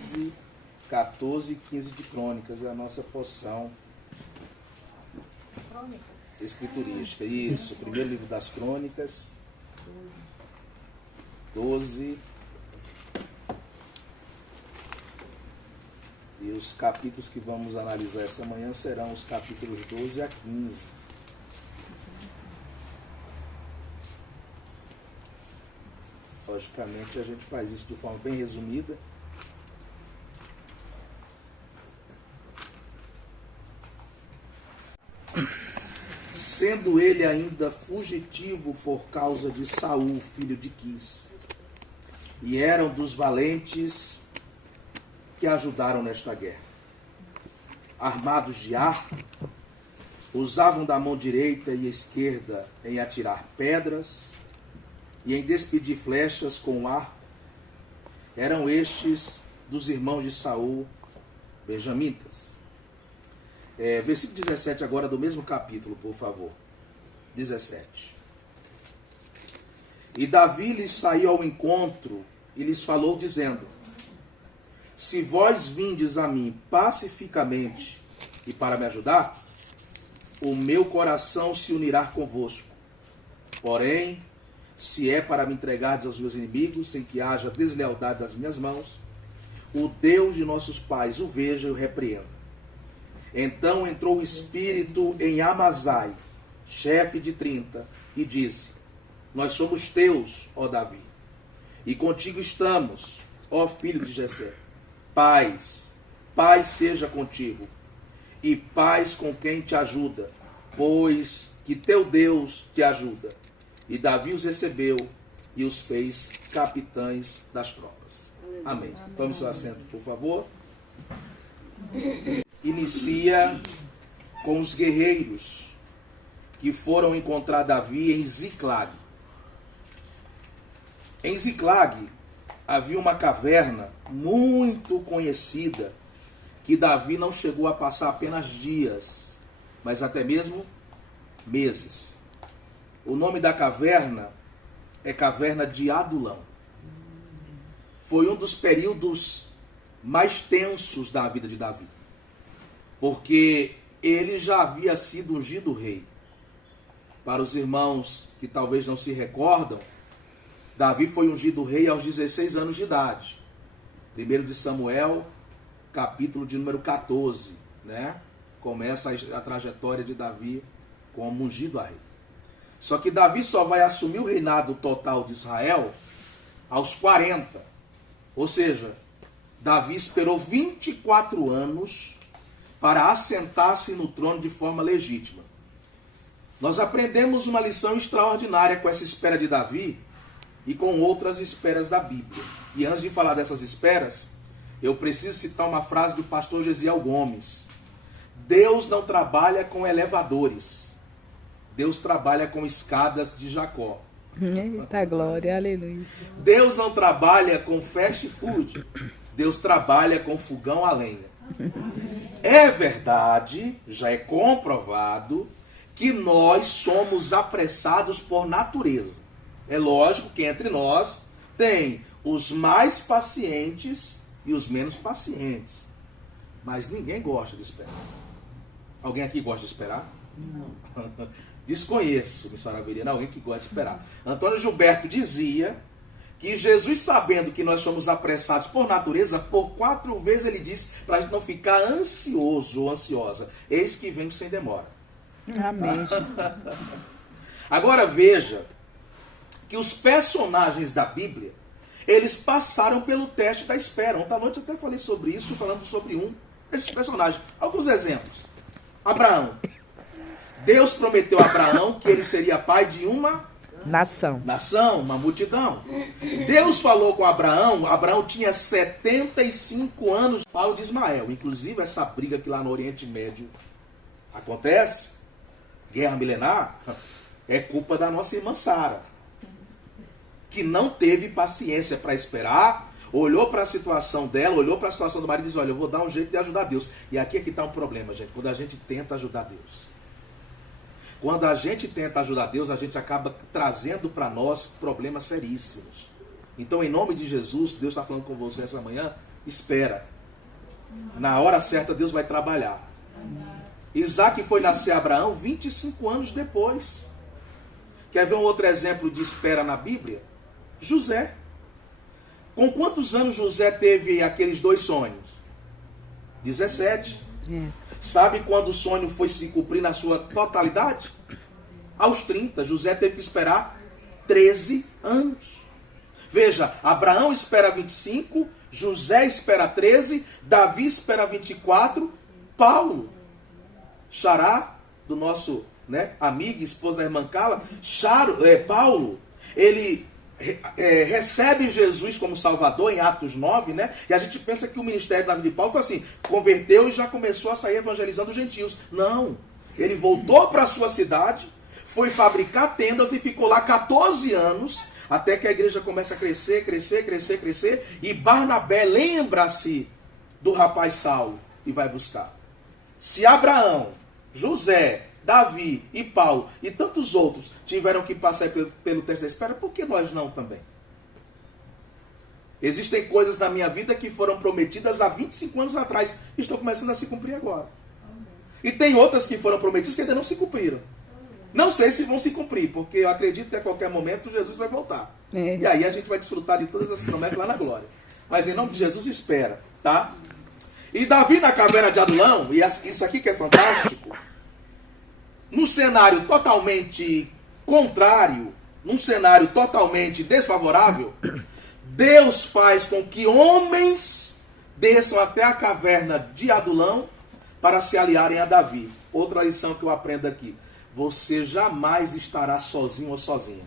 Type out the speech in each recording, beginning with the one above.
13, 14 e 15 de Crônicas. É a nossa porção escriturística. Isso, primeiro livro das Crônicas, 12. E os capítulos que vamos analisar essa manhã serão os capítulos 12 a 15. Logicamente a gente faz isso de forma bem resumida. Sendo ele ainda fugitivo por causa de Saul, filho de Quis, e eram dos valentes que ajudaram nesta guerra. Armados de arco, usavam da mão direita e esquerda em atirar pedras e em despedir flechas com o arco. Eram estes dos irmãos de Saul, benjamitas. Versículo 17 agora do mesmo capítulo, por favor. 17. E Davi lhes saiu ao encontro e lhes falou, dizendo: se vós vindes a mim pacificamente e para me ajudar, o meu coração se unirá convosco. Porém, se é para me entregardes aos meus inimigos, sem que haja deslealdade das minhas mãos, o Deus de nossos pais o veja e o repreenda. Então entrou o espírito em Amazai, chefe de 30, e disse: nós somos teus, ó Davi, e contigo estamos, ó filho de Jessé. Paz seja contigo, e paz com quem te ajuda, pois que teu Deus te ajuda. E Davi os recebeu e os fez capitães das tropas. Amém. Tome seu assento, por favor. Inicia com os guerreiros que foram encontrar Davi em Ziclag. Em Ziclag havia uma caverna muito conhecida que Davi não chegou a passar apenas dias, mas até mesmo meses. O nome da caverna é Caverna de Adulão. Foi um dos períodos mais tensos da vida de Davi, porque ele já havia sido ungido rei. Para os irmãos que talvez não se recordam, Davi foi ungido rei aos 16 anos de idade. 1 de Samuel, capítulo de número 14, né? Começa a trajetória de Davi como ungido a rei. Só que Davi só vai assumir o reinado total de Israel aos 40. Ou seja, Davi esperou 24 anos para assentar-se no trono de forma legítima. Nós aprendemos uma lição extraordinária com essa espera de Davi e com outras esperas da Bíblia. E antes de falar dessas esperas, eu preciso citar uma frase do pastor Gesiel Gomes. Deus não trabalha com elevadores. Deus trabalha com escadas de Jacó. Eita glória, aleluia. Deus não trabalha com fast food. Deus trabalha com fogão a lenha. É verdade, já é comprovado, que nós somos apressados por natureza. É lógico que entre nós tem os mais pacientes e os menos pacientes. Mas ninguém gosta de esperar. Alguém aqui gosta de esperar? Não. Desconheço, missionária Avelina, alguém que gosta de esperar. Antônio Gilberto dizia que Jesus, sabendo que nós somos apressados por natureza, por 4 vezes ele disse para a gente não ficar ansioso ou ansiosa. Eis que venho sem demora. Amém. Agora veja que os personagens da Bíblia, eles passaram pelo teste da espera. Ontem à noite eu até falei sobre isso, falando sobre um desses personagens. Alguns exemplos. Abraão. Deus prometeu a Abraão que ele seria pai de uma nação, uma multidão. Deus falou com Abraão, Abraão tinha 75 anos. Falo de Ismael, inclusive essa briga que lá no Oriente Médio acontece, guerra milenar, é culpa da nossa irmã Sara, que não teve paciência para esperar, olhou para a situação dela, olhou para a situação do marido e disse: olha, eu vou dar um jeito de ajudar Deus. E aqui é que está um problema, gente, quando a gente tenta ajudar Deus. Quando a gente tenta ajudar Deus, a gente acaba trazendo para nós problemas seríssimos. Então, em nome de Jesus, Deus está falando com você essa manhã, espera. Na hora certa Deus vai trabalhar. Isaac foi nascer Abraão 25 anos depois. Quer ver um outro exemplo de espera na Bíblia? José. Com quantos anos José teve aqueles 2 sonhos? 17. Sabe quando o sonho foi se cumprir na sua totalidade? Aos 30. José teve que esperar 13 anos. Veja, Abraão espera 25, José espera 13, Davi espera 24, Paulo, xará do nosso amigo, esposa da irmã Carla, Paulo, ele recebe Jesus como Salvador em Atos 9, e a gente pensa que o ministério da vida de Paulo foi assim, converteu e já começou a sair evangelizando os gentios. Não, ele voltou para a sua cidade, foi fabricar tendas e ficou lá 14 anos, até que a igreja começa a crescer, e Barnabé lembra-se do rapaz Saulo e vai buscar. Se Abraão, José, Davi e Paulo e tantos outros tiveram que passar pelo teste da espera, por que nós não também? Existem coisas na minha vida que foram prometidas há 25 anos atrás e estão começando a se cumprir agora. E tem outras que foram prometidas que ainda não se cumpriram. Não sei se vão se cumprir, porque eu acredito que a qualquer momento Jesus vai voltar. E aí a gente vai desfrutar de todas as promessas lá na glória. Mas em nome de Jesus, espera, tá? E Davi na caverna de Adulão, e isso aqui que é fantástico, num cenário totalmente contrário, num cenário totalmente desfavorável, Deus faz com que homens desçam até a caverna de Adulão para se aliarem a Davi. Outra lição que eu aprendo aqui. Você jamais estará sozinho ou sozinha.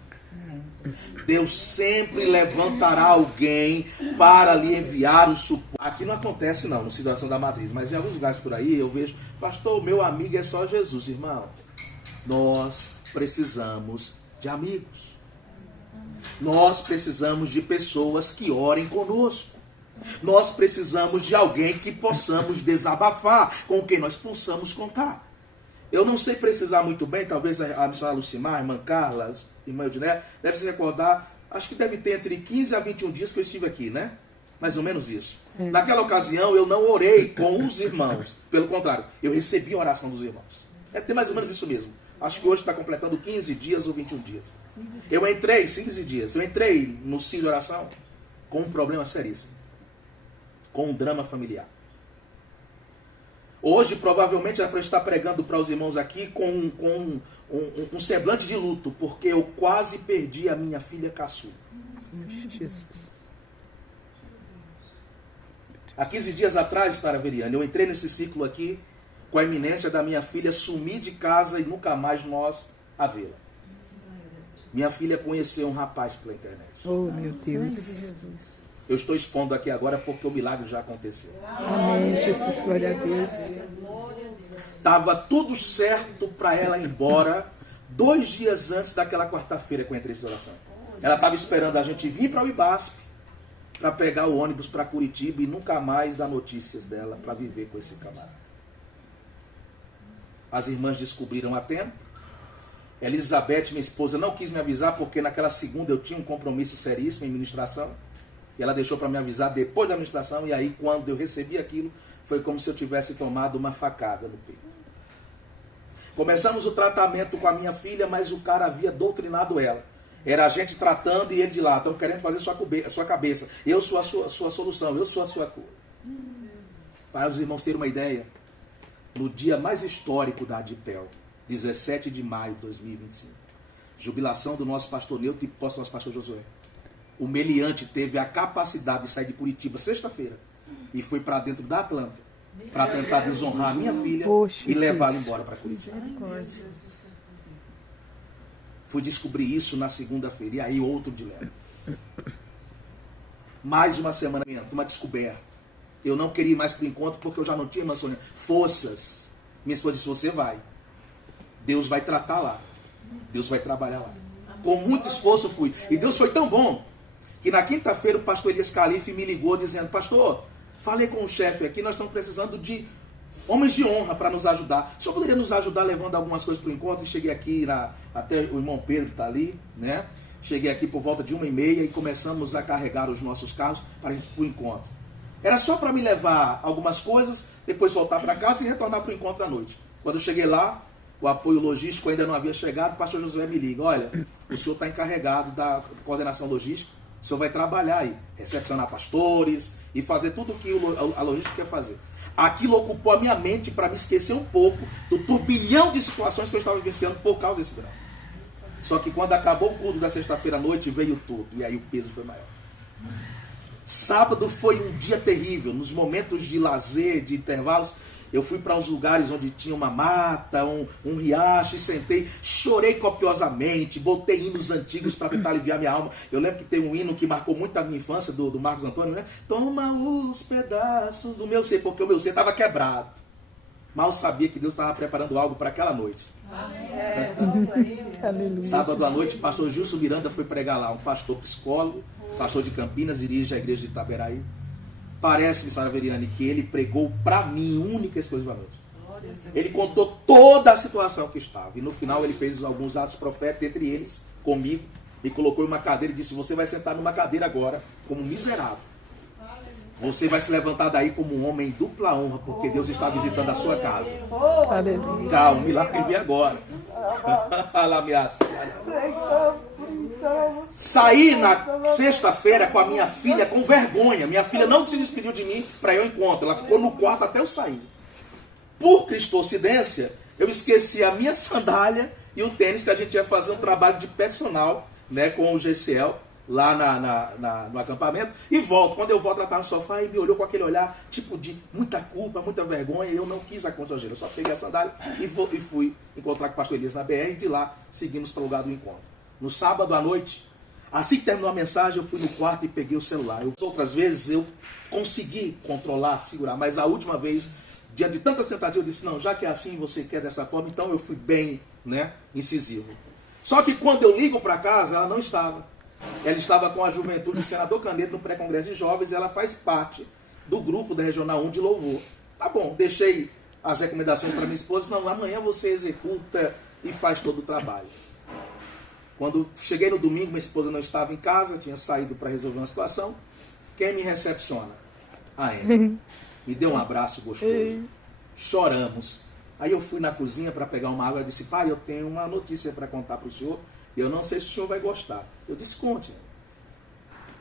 Deus sempre levantará alguém para lhe enviar o suporte. Aqui não acontece não, no Situação da Matriz, mas em alguns lugares por aí eu vejo, pastor, meu amigo é só Jesus, irmão. Nós precisamos de amigos. Nós precisamos de pessoas que orem conosco. Nós precisamos de alguém que possamos desabafar, com quem nós possamos contar. Eu não sei precisar muito bem, talvez a missionária Lucimar, a irmã Carla, a irmã Eudiné, deve se recordar, acho que deve ter entre 15 a 21 dias que eu estive aqui, Mais ou menos isso. Naquela ocasião eu não orei com os irmãos, pelo contrário, eu recebi a oração dos irmãos. Tem mais ou menos isso mesmo. Acho que hoje está completando 15 dias ou 21 dias. Eu entrei, 15 dias, eu entrei no CID de oração com um problema seríssimo. Com um drama familiar. Hoje, provavelmente, era para eu estar pregando para os irmãos aqui com um semblante de luto, porque eu quase perdi a minha filha caçula. Jesus. Há 15 dias atrás, Sara Veriane, eu entrei nesse ciclo aqui com a iminência da minha filha sumir de casa e nunca mais nós a vê-la. Minha filha conheceu um rapaz pela internet. Oh, meu Deus. Eu estou expondo aqui agora porque o milagre já aconteceu. Amém, Jesus, glória a Deus. Estava tudo certo para ela ir embora 2 dias antes daquela quarta-feira com a entrevista de oração. Ela estava esperando a gente vir para o IBASP para pegar o ônibus para Curitiba e nunca mais dar notícias dela para viver com esse camarada. As irmãs descobriram a tempo. Elizabeth, minha esposa, não quis me avisar porque naquela segunda eu tinha um compromisso seríssimo em ministração. E ela deixou para me avisar depois da administração, e aí quando eu recebi aquilo, foi como se eu tivesse tomado uma facada no peito. Começamos o tratamento com a minha filha, mas o cara havia doutrinado ela. Era a gente tratando e ele de lá, estão querendo fazer sua cabeça. Eu sou a sua solução, eu sou a sua cura. Para os irmãos terem uma ideia, no dia mais histórico da ADIPEL, 17 de maio de 2025, jubilação do nosso pastor Neuto e posse do nosso pastor Josué. O meliante teve a capacidade de sair de Curitiba sexta-feira e foi para dentro da Atlanta para tentar desonrar a minha filha e levá-la embora para Curitiba. Fui descobrir isso na segunda-feira e aí outro dilema. Mais uma semana, uma descoberta. Eu não queria ir mais para o encontro porque eu já não tinha forças. Minha esposa disse, você vai. Deus vai tratar lá. Deus vai trabalhar lá. Com muito esforço eu fui. E Deus foi tão bom que na quinta-feira o pastor Elias Calife me ligou dizendo, pastor, falei com o chefe aqui, nós estamos precisando de homens de honra para nos ajudar. O senhor poderia nos ajudar levando algumas coisas para o encontro? E cheguei aqui, até o irmão Pedro está ali, Cheguei aqui por volta de 1h30 e começamos a carregar os nossos carros para ir para o encontro. Era só para me levar algumas coisas, depois voltar para casa e retornar para o encontro à noite. Quando eu cheguei lá, o apoio logístico ainda não havia chegado, o pastor Josué me liga, olha, o senhor está encarregado da coordenação logística, o senhor vai trabalhar aí, recepcionar pastores e fazer tudo o que a logística quer fazer. Aquilo ocupou a minha mente para me esquecer um pouco do turbilhão de situações que eu estava vivenciando por causa desse grau. Só que quando acabou o culto da sexta-feira à noite, veio tudo, e aí o peso foi maior. Sábado foi um dia terrível, nos momentos de lazer, de intervalos, eu fui para uns lugares onde tinha uma mata, um riacho, e sentei, chorei copiosamente, botei hinos antigos para tentar aliviar minha alma. Eu lembro que tem um hino que marcou muito a minha infância, do Marcos Antônio, né? Toma os pedaços do meu ser, porque o meu ser estava quebrado. Mal sabia que Deus estava preparando algo para aquela noite. Sábado à noite, o pastor Gilson Miranda foi pregar lá, um pastor psicólogo, pastor de Campinas, dirige a igreja de Itaberaí. Parece-me, senhora Veriane, que ele pregou para mim única e exclusivamente. Ele contou toda a situação que estava. E no final ele fez alguns atos proféticos, entre eles, comigo, me colocou em uma cadeira e disse, você vai sentar numa cadeira agora, como um miserável. Você vai se levantar daí como um homem em dupla honra, porque Deus está visitando a sua casa. Calma, o milagre vem agora. Saí na sexta-feira com a minha filha com vergonha. Minha filha não se despediu de mim para eu encontro. Ela ficou no quarto até eu sair. Por cristocidência, eu esqueci a minha sandália e o tênis, que a gente ia fazer um trabalho de personal, né, com o GCL lá no acampamento, e volto. Quando eu volto, ela estava no sofá e me olhou com aquele olhar tipo de muita culpa, muita vergonha, e eu não quis a constrangê-la. Eu só peguei a sandália e fui encontrar com o pastor Elias na BR, e de lá seguimos para o lugar do encontro. No sábado à noite, assim que terminou a mensagem, eu fui no quarto e peguei o celular. Outras vezes eu consegui controlar, segurar, mas a última vez, diante de tantas tentativas, eu disse, não, já que é assim, você quer dessa forma, então eu fui bem, né, incisivo. Só que quando eu ligo para casa, ela não estava. Ela estava com a juventude do senador Canedo no pré-congresso de jovens, e ela faz parte do grupo da Regional 1 de louvor. Tá bom, deixei as recomendações para minha esposa, não, amanhã você executa e faz todo o trabalho. Quando cheguei no domingo, minha esposa não estava em casa, tinha saído para resolver uma situação. Quem me recepciona? A Emily. Me deu um abraço gostoso. Choramos. Aí eu fui na cozinha para pegar uma água e disse, pai, eu tenho uma notícia para contar para o senhor. Eu não sei se o senhor vai gostar. Eu disse, conte.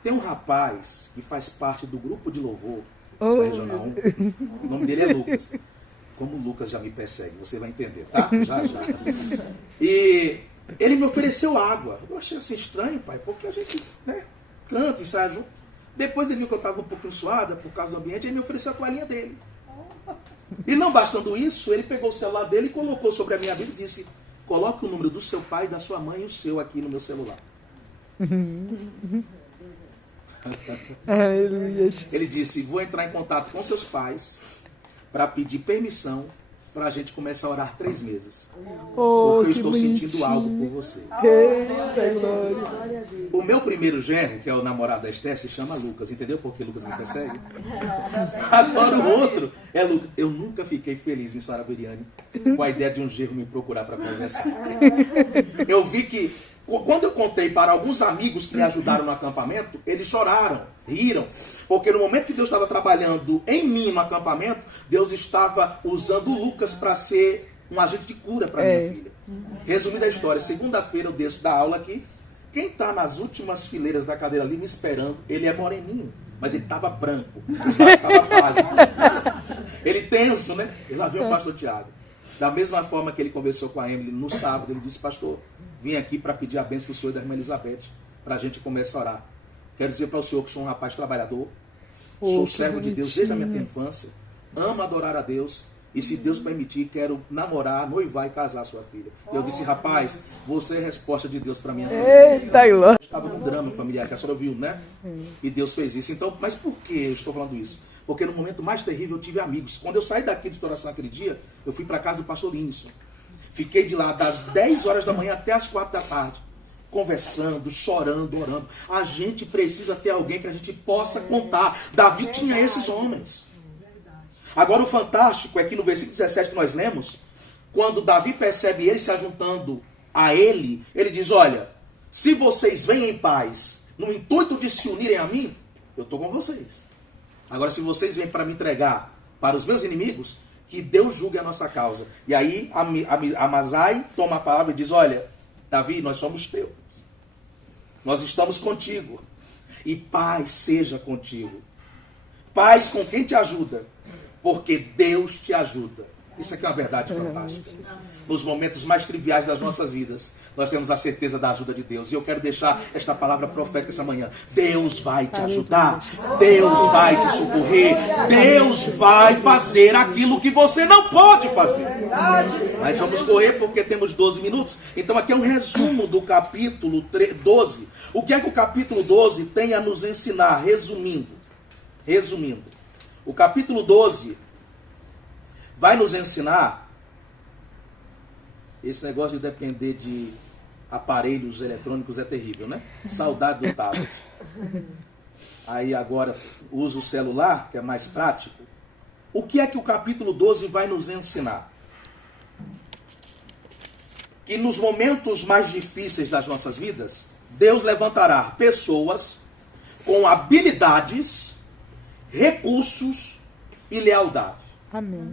Tem um rapaz que faz parte do grupo de louvor da Regional 1. O nome dele é Lucas. Como o Lucas já me persegue, você vai entender, tá? Já. E ele me ofereceu água. Eu achei assim estranho, pai, porque a gente, né, canta, ensaia junto. Depois ele viu que eu estava um pouquinho suada por causa do ambiente, ele me ofereceu a toalhinha dele. E não bastando isso, ele pegou o celular dele e colocou sobre a minha vida e disse, coloque o número do seu pai, da sua mãe e o seu aqui no meu celular. Ele disse, vou entrar em contato com seus pais para pedir permissão para a gente começar a orar 3 meses. Porque eu estou sentindo algo por você. O meu primeiro genro, que é o namorado da Esther, se chama Lucas. Entendeu por que Lucas me persegue? Agora o outro é Lucas. Eu nunca fiquei feliz, minha senhora Veriane, com a ideia de um genro me procurar para conversar. Eu vi que, quando eu contei para alguns amigos que me ajudaram no acampamento, eles choraram, riram, porque no momento que Deus estava trabalhando em mim no acampamento, Deus estava usando o Lucas para ser um agente de cura para minha filha. Resumindo a história, segunda-feira eu desço da aula aqui, quem está nas últimas fileiras da cadeira ali me esperando, ele é moreninho, mas ele estava branco, os lábios estavam pálidos. Ele tenso, né? E lá vem o pastor Tiago. Da mesma forma que ele conversou com a Emily no sábado, ele disse, pastor, vim aqui para pedir a bênção do senhor e da irmã Elizabeth, para a gente começar a orar. Quero dizer para o senhor que sou um rapaz trabalhador, sou servo de Deus desde a minha infância, amo adorar a Deus, e se Deus permitir, quero namorar, noivar e casar a sua filha. Eu disse, rapaz, você é a resposta de Deus para minha família. Eu estava num drama familiar, que a senhora viu, né? E Deus fez isso. Então, mas por que eu estou falando isso? Porque no momento mais terrível eu tive amigos. Quando eu saí daqui de oração naquele dia, eu fui para a casa do pastor Linson. Fiquei de lá das 10 horas da manhã até as 4 da tarde. Conversando, chorando, orando. A gente precisa ter alguém que a gente possa contar. Davi tinha esses homens. Agora o fantástico é que no versículo 17 que nós lemos, quando Davi percebe ele se ajuntando a ele, ele diz, olha, se vocês vêm em paz, no intuito de se unirem a mim, eu estou com vocês. Agora, se vocês vêm para me entregar para os meus inimigos, que Deus julgue a nossa causa. E aí Amazai toma a palavra e diz, olha, Davi, nós somos teus. Nós estamos contigo. E paz seja contigo. Paz com quem te ajuda. Porque Deus te ajuda. Isso aqui é uma verdade fantástica. Nos momentos mais triviais das nossas vidas, nós temos a certeza da ajuda de Deus. E eu quero deixar esta palavra profética essa manhã. Deus vai te ajudar. Deus vai te socorrer. Deus vai fazer aquilo que você não pode fazer. Mas vamos correr porque temos 12 minutos. Então aqui é um resumo do capítulo 12. O que é que o capítulo 12 tem a nos ensinar? Resumindo. O capítulo 12 vai nos ensinar. Esse negócio de depender de aparelhos eletrônicos é terrível, né? Saudade do tablet. Aí agora usa o celular, que é mais prático. O que é que o capítulo 12 vai nos ensinar? Que nos momentos mais difíceis das nossas vidas, Deus levantará pessoas com habilidades, recursos e lealdade. Amém.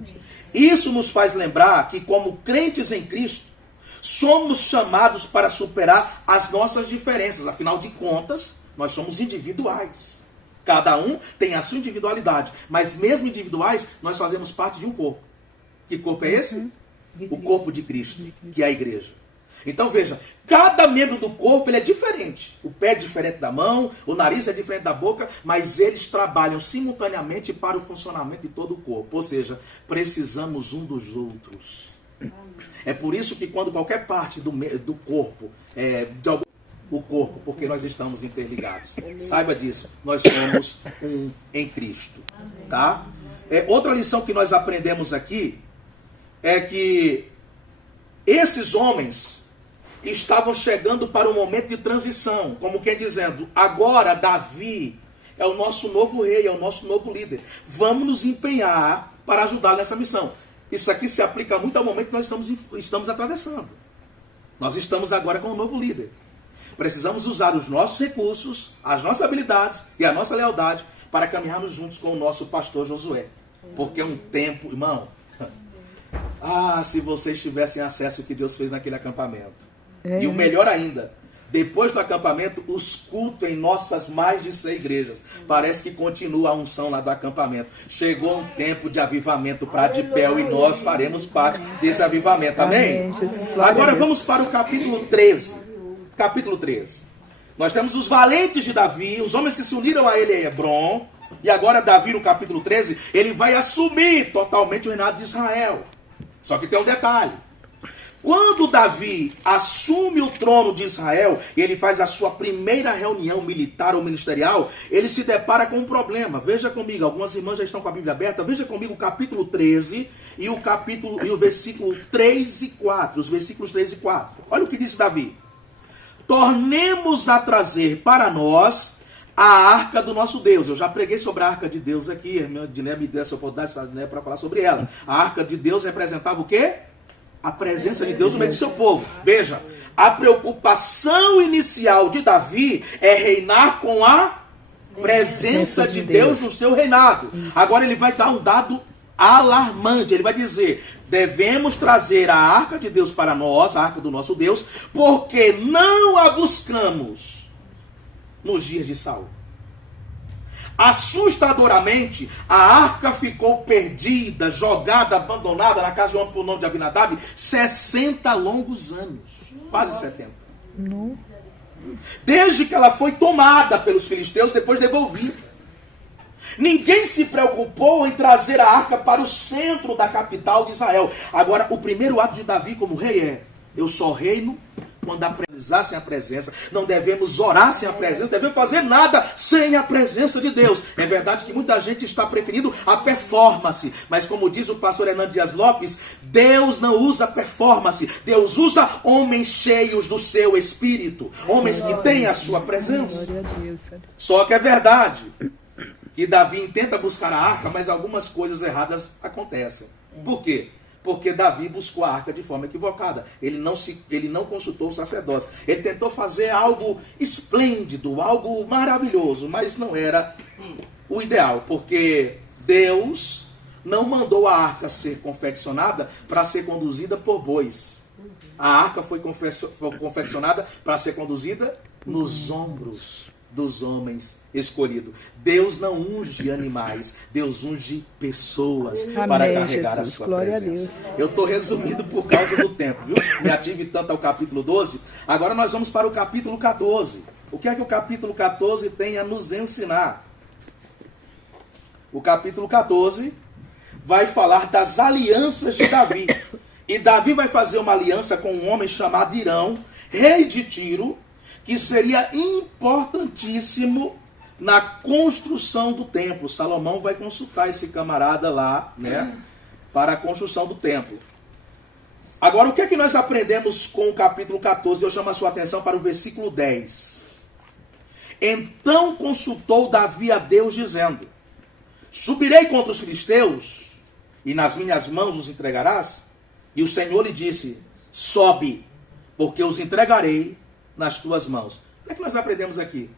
Isso nos faz lembrar que, como crentes em Cristo, somos chamados para superar as nossas diferenças. Afinal de contas, nós somos individuais. Cada um tem a sua individualidade. Mas mesmo individuais, nós fazemos parte de um corpo. Que corpo é esse? O corpo de Cristo, que é a igreja. Então veja, cada membro do corpo ele é diferente. O pé é diferente da mão, o nariz é diferente da boca, mas eles trabalham simultaneamente para o funcionamento de todo o corpo. Ou seja, precisamos um dos outros. É por isso que quando qualquer parte do corpo, o corpo, porque nós estamos interligados. Saiba disso, nós somos um em Cristo. Tá? Outra lição que nós aprendemos aqui é que esses homens estavam chegando para um momento de transição, como quem dizendo, agora Davi é o nosso novo rei, é o nosso novo líder. Vamos nos empenhar para ajudar nessa missão. Isso aqui se aplica muito ao momento que nós estamos atravessando. Nós estamos agora com um novo líder. Precisamos usar os nossos recursos, as nossas habilidades e a nossa lealdade para caminharmos juntos com o nosso pastor Josué. Porque é um tempo, irmão, se vocês tivessem acesso ao que Deus fez naquele acampamento. E o melhor ainda, depois do acampamento, os cultos em nossas mais de 100 igrejas. Parece que continua a unção lá do acampamento. Chegou um tempo de avivamento para Adipel e nós faremos parte desse avivamento. Amém? Agora vamos para o capítulo 13. Capítulo 13. Nós temos os valentes de Davi, os homens que se uniram a ele em Hebron. E agora Davi, no capítulo 13, ele vai assumir totalmente o reinado de Israel. Só que tem um detalhe. Quando Davi assume o trono de Israel e ele faz a sua primeira reunião militar ou ministerial, ele se depara com um problema. Veja comigo, algumas irmãs já estão com a Bíblia aberta. Veja comigo o capítulo 13 e o versículo 3 e 4. Os versículos 3 e 4. Olha o que diz Davi. Tornemos a trazer para nós a arca do nosso Deus. Eu já preguei sobre a arca de Deus aqui. A irmã Diné me deu essa oportunidade para falar sobre ela. A arca de Deus representava o quê? A presença de Deus no meio do seu povo. Veja, a preocupação inicial de Davi é reinar com a presença de Deus no seu reinado. Agora ele vai dar um dado alarmante. Ele vai dizer, devemos trazer a arca de Deus para nós, a arca do nosso Deus, porque não a buscamos nos dias de Saul. Assustadoramente, a arca ficou perdida, jogada, abandonada na casa de um homem por nome de Abinadab 60 longos anos. Quase 70. Não. Desde que ela foi tomada pelos filisteus, depois devolvida. Ninguém se preocupou em trazer a arca para o centro da capital de Israel. Agora, o primeiro ato de Davi como rei é, eu só reino quando aprendizar sem a presença. Não devemos orar sem a presença, devemos fazer nada sem a presença de Deus. É verdade que muita gente está preferindo a performance, mas como diz o pastor Hernando Dias Lopes, Deus não usa performance, Deus usa homens cheios do seu espírito, homens que têm a sua presença. Só que é verdade que Davi tenta buscar a arca, mas algumas coisas erradas acontecem. Por quê? Porque Davi buscou a arca de forma equivocada. Ele não consultou os sacerdotes. Ele tentou fazer algo esplêndido, algo maravilhoso, mas não era o ideal, porque Deus não mandou a arca ser confeccionada para ser conduzida por bois. A arca foi confeccionada para ser conduzida nos ombros dos homens escolhidos. Deus não unge animais, Deus unge pessoas. Amém, para carregar Jesus, a sua presença. Eu estou resumindo por causa do tempo, viu? Me ative tanto ao capítulo 12. Agora nós vamos para o capítulo 14. O que é que o capítulo 14 tem a nos ensinar? O capítulo 14 vai falar das alianças de Davi. E Davi vai fazer uma aliança com um homem chamado Irão, rei de Tiro, que seria importantíssimo na construção do templo. Salomão vai consultar esse camarada lá, né, para a construção do templo. Agora, o que é que nós aprendemos com o capítulo 14? Eu chamo a sua atenção para o versículo 10. Então consultou Davi a Deus, dizendo: subirei contra os filisteus, e nas minhas mãos os entregarás? E o Senhor lhe disse: sobe, porque os entregarei nas tuas mãos. O que é que nós aprendemos aqui?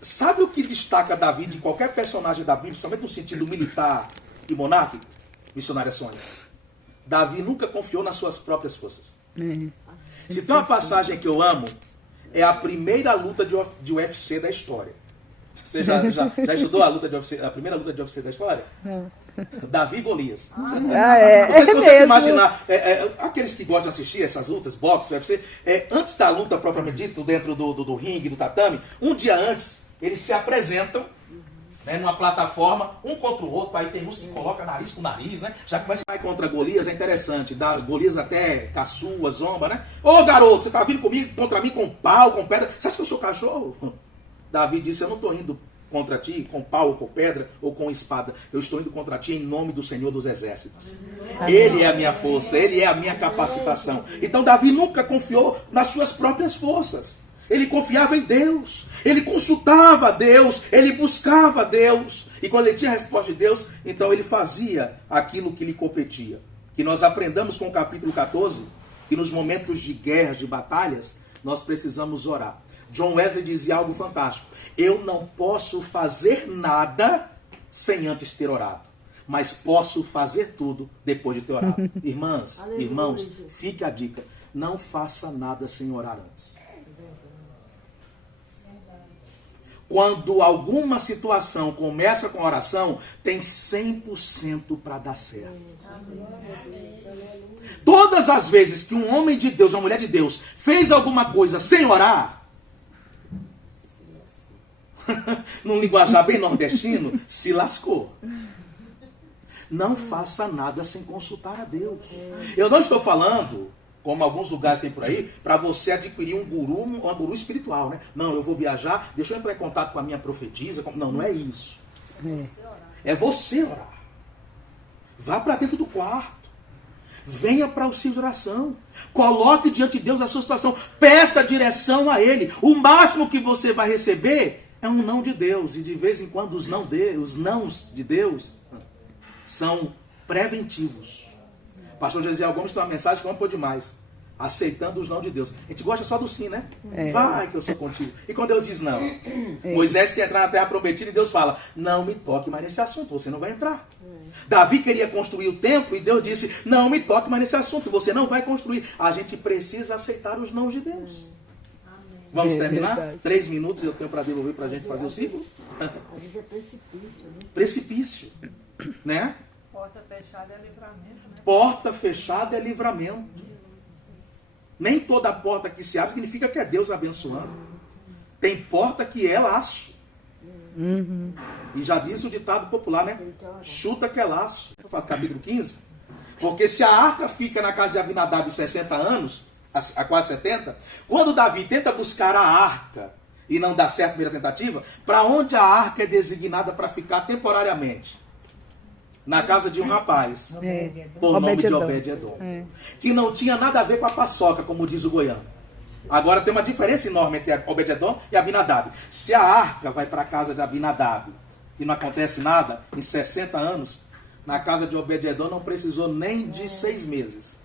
Sabe o que destaca Davi de qualquer personagem da Bíblia, principalmente no sentido militar e monárquico? Missionária Sônia. Davi nunca confiou nas suas próprias forças. Se tem uma passagem que eu amo, é a primeira luta de UFC da história. Você já estudou a luta de UFC, a primeira luta de UFC da história? Davi e Golias. Não sei se você consegue imaginar. Aqueles que gostam de assistir essas lutas, boxe, UFC, antes da luta propriamente dita, dentro do ringue, do tatame, um dia antes, eles se apresentam, né, numa plataforma, um contra o outro. Aí tem uns que colocam nariz com nariz, né? Já começa a ir contra Golias, é interessante. Golias até caçua, zomba, né? Ô garoto, você tá vindo comigo, contra mim com pau, com pedra? Você acha que eu sou cachorro? Davi disse: eu não estou indo contra ti com pau, ou com pedra, ou com espada. Eu estou indo contra ti em nome do Senhor dos Exércitos. Ele é a minha força, Ele é a minha capacitação. Então Davi nunca confiou nas suas próprias forças. Ele confiava em Deus. Ele consultava a Deus. Ele buscava a Deus. E quando ele tinha a resposta de Deus, então ele fazia aquilo que lhe competia. Que nós aprendamos com o capítulo 14, que nos momentos de guerras, de batalhas, nós precisamos orar. John Wesley dizia algo fantástico: eu não posso fazer nada sem antes ter orado, mas posso fazer tudo depois de ter orado. Irmãs, irmãos, fique a dica: não faça nada sem orar antes. Quando alguma situação começa com oração, tem 100% para dar certo. Todas as vezes que um homem de Deus, uma mulher de Deus, fez alguma coisa sem orar, num linguajar bem nordestino, se lascou. Não faça nada sem consultar a Deus. Eu não estou falando, como alguns lugares tem por aí, para você adquirir um guru espiritual, né? Não, eu vou viajar, deixa eu entrar em contato com a minha profetisa. Não, não é isso. É você orar. Vá para dentro do quarto. Venha para o auxílio de oração. Coloque diante de Deus a sua situação. Peça direção a Ele. O máximo que você vai receber é um não de Deus. E de vez em quando os nãos de Deus são preventivos. O pastor Gesiel Gomes tem uma mensagem que eu amo por demais: aceitando os não de Deus. A gente gosta só do sim, né? Vai que eu sou contigo. E quando Deus diz não? Moisés quer entrar na terra prometida e Deus fala: não me toque mais nesse assunto, você não vai entrar. Davi queria construir o templo e Deus disse: não me toque mais nesse assunto, você não vai construir. A gente precisa aceitar os não de Deus. Vamos terminar? Verdade. 3 minutos eu tenho para devolver para a gente fazer o ciclo. A vida é precipício, né? Precipício, né? Porta fechada é livramento, né? Porta fechada é livramento. Nem toda porta que se abre significa que é Deus abençoando. Tem porta que é laço. E já diz o ditado popular, né? Chuta que é laço. Capítulo 15. Porque se a arca fica na casa de Abinadab 60 anos, a quase 70, quando Davi tenta buscar a arca e não dá certo a primeira tentativa, para onde a arca é designada para ficar temporariamente? Na casa de um rapaz, por nome de Obed-Edom, que não tinha nada a ver com a paçoca, como diz o goiano. Agora tem uma diferença enorme entre Obed-Edom e Abinadab. Se a arca vai para a casa de Abinadab e não acontece nada em 60 anos, Na casa de Obed-edom não precisou nem de 6 meses.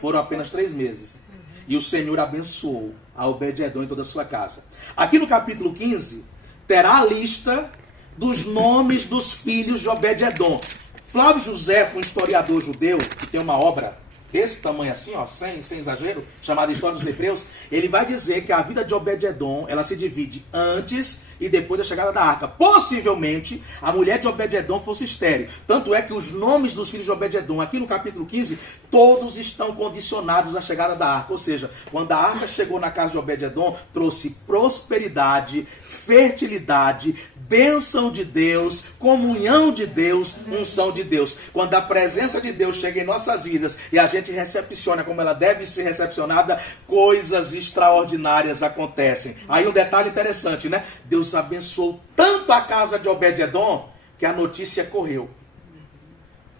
Foram apenas 3 meses. E o Senhor abençoou a Obed-edom e toda a sua casa. Aqui no capítulo 15, terá a lista dos nomes dos filhos de Obed-edom. Flávio José, um historiador judeu, que tem uma obra desse tamanho assim, ó, sem exagero, chamada História dos Hebreus, ele vai dizer que a vida de Obed-edom, ela se divide antes e depois da chegada da arca. Possivelmente, a mulher de Obed-edom fosse estéril. Tanto é que os nomes dos filhos de Obed-edom, aqui no capítulo 15, todos estão condicionados à chegada da arca. Ou seja, quando a arca chegou na casa de Obed-edom, trouxe prosperidade, fertilidade, bênção de Deus, comunhão de Deus, unção de Deus. Quando a presença de Deus chega em nossas vidas e a gente recepciona como ela deve ser recepcionada, coisas extraordinárias acontecem. Aí um detalhe interessante, né? Deus abençoou tanto a casa de Obed-edom que a notícia correu.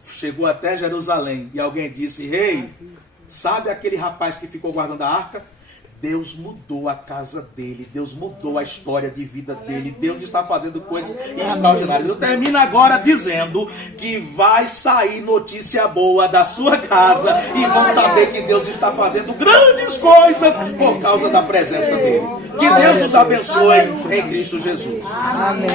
Chegou até Jerusalém e alguém disse: rei, sabe aquele rapaz que ficou guardando a arca? Deus mudou a casa dele, Deus mudou a história de vida dele, Deus está fazendo coisas extraordinárias. Eu termino agora dizendo que vai sair notícia boa da sua casa e vão saber que Deus está fazendo grandes coisas por causa da presença dele. Que Deus os abençoe em Cristo Jesus. Amém.